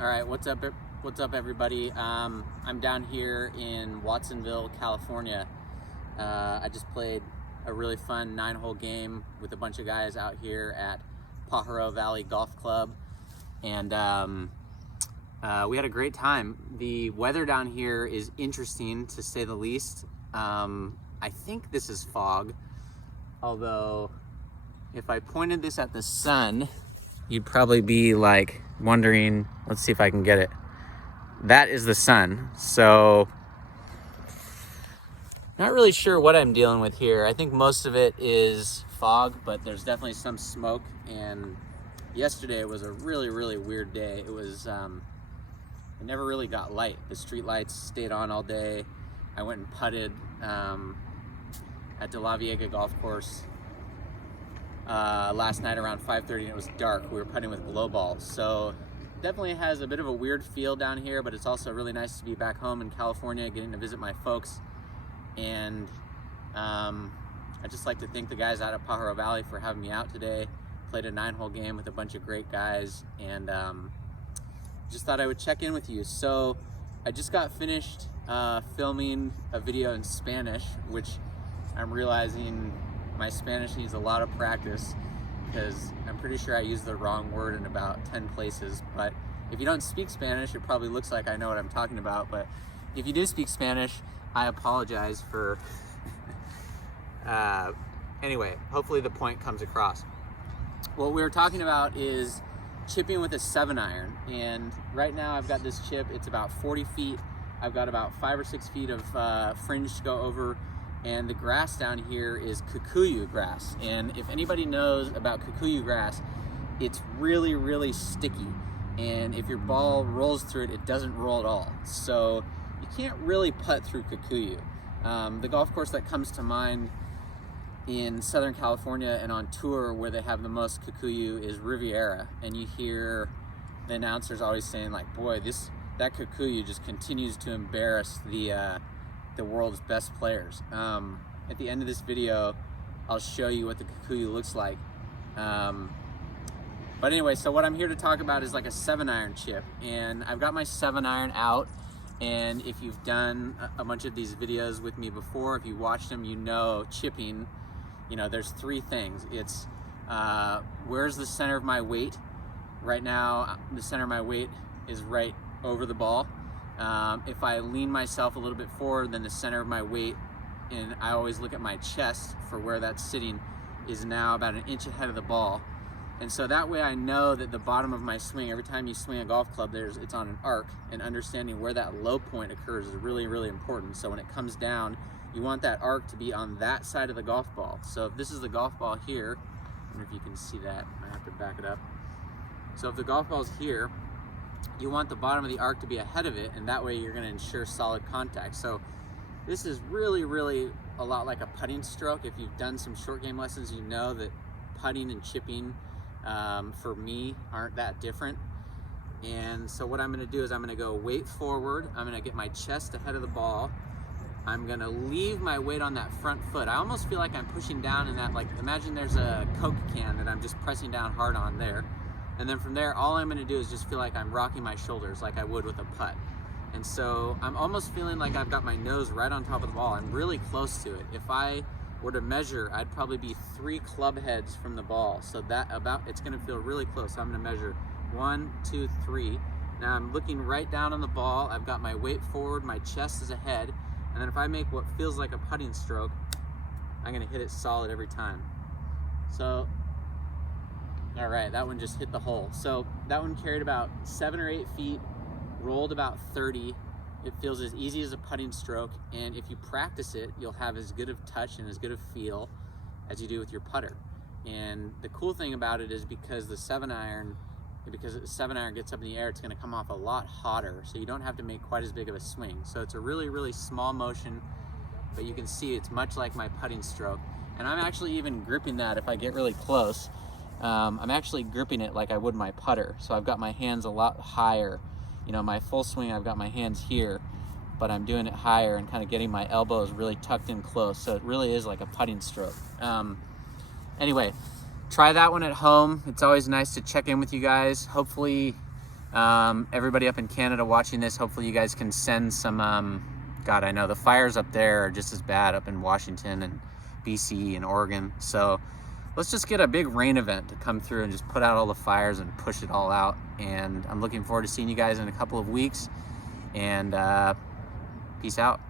All right, what's up? What's up, everybody? I'm down here in Watsonville, California. I just played a really fun 9-hole game with a bunch of guys out here at Pajaro Valley Golf Club, and we had a great time. The weather down here is interesting, to say the least. I think this is fog, although if I pointed this at the sun, you'd probably be like wondering, let's see if I can get it. That is the sun. So not really sure what I'm dealing with here. I think most of it is fog, but there's definitely some smoke. And yesterday was a really weird day. It was it never really got light. The street lights stayed on all day. I went and putted at De La Viega Golf Course last night around 5:30, and it was dark. We were putting with glow balls, so definitely has a bit of a weird feel down here, but it's also really nice to be back home in California, getting to visit my folks. And I just like to thank the guys out at Pajaro Valley for having me out today. Played a 9-hole game with a bunch of great guys, and just thought I would check in with you. So I just got finished filming a video in Spanish, which I'm realizing my Spanish needs a lot of practice, because I'm pretty sure I used the wrong word in about 10 places. But if you don't speak Spanish, it probably looks like I know what I'm talking about. But if you do speak Spanish, I apologize for... Anyway, hopefully the point comes across. What we were talking about is chipping with a 7-iron. And right now I've got this chip, it's about 40 feet. I've got about 5 or 6 feet of fringe to go over. And the grass down here is kikuyu grass. And if anybody knows about kikuyu grass, it's really sticky. And if your ball rolls through it, it doesn't roll at all. So you can't really putt through kikuyu. The golf course that comes to mind in Southern California and on tour where they have the most kikuyu is Riviera. And you hear the announcers always saying, like, boy, that kikuyu just continues to embarrass the world's best players. At the end of this video, I'll show you what the kikuyu looks like. But anyway, so what I'm here to talk about is like a 7-iron chip. And I've got my 7-iron out. And if you've done a bunch of these videos with me before, if you watched them, you know chipping, there's 3 things. It's where's the center of my weight? Right now, the center of my weight is right over the ball. If I lean myself a little bit forward, then the center of my weight, and I always look at my chest for where that's sitting, is now about 1 inch ahead of the ball. And so that way I know that the bottom of my swing, every time you swing a golf club, it's on an arc, and understanding where that low point occurs is really important. So when it comes down, you want that arc to be on that side of the golf ball. So if this is the golf ball here, I don't know if you can see that, I have to back it up. So if the golf ball's here, you want the bottom of the arc to be ahead of it, and that way you're going to ensure solid contact. So this is really a lot like a putting stroke. If you've done some short game lessons, you know that putting and chipping for me aren't that different. And so what I'm going to do is I'm going to go weight forward. I'm going to get my chest ahead of the ball. I'm going to leave my weight on that front foot. I almost feel like I'm pushing down in that, like, imagine there's a Coke can that I'm just pressing down hard on there. And then from there, all I'm going to do is just feel like I'm rocking my shoulders like I would with a putt. And so I'm almost feeling like I've got my nose right on top of the ball. I'm really close to it. If I were to measure, I'd probably be 3 club heads from the ball. So it's going to feel really close. So I'm going to measure 1, 2, 3. Now I'm looking right down on the ball. I've got my weight forward, my chest is ahead. And then if I make what feels like a putting stroke, I'm going to hit it solid every time. So all right, that one just hit the hole. So that one carried about 7 or 8 feet, rolled about 30. It feels as easy as a putting stroke, and if you practice it, you'll have as good of touch and as good of feel as you do with your putter. And the cool thing about it is because the 7-iron gets up in the air, it's going to come off a lot hotter, so you don't have to make quite as big of a swing. So it's a really small motion, but you can see it's much like my putting stroke. And I'm actually even gripping that if I get really close. I'm actually gripping it like I would my putter. So I've got my hands a lot higher. My full swing, I've got my hands here, but I'm doing it higher and kind of getting my elbows really tucked in close. So it really is like a putting stroke. Anyway, try that one at home. It's always nice to check in with you guys. Hopefully Everybody up in Canada watching this, hopefully you guys can send some, God, I know the fires up there are just as bad up in Washington and BC and Oregon. So let's just get a big rain event to come through and just put out all the fires and push it all out. And I'm looking forward to seeing you guys in a couple of weeks. And peace out.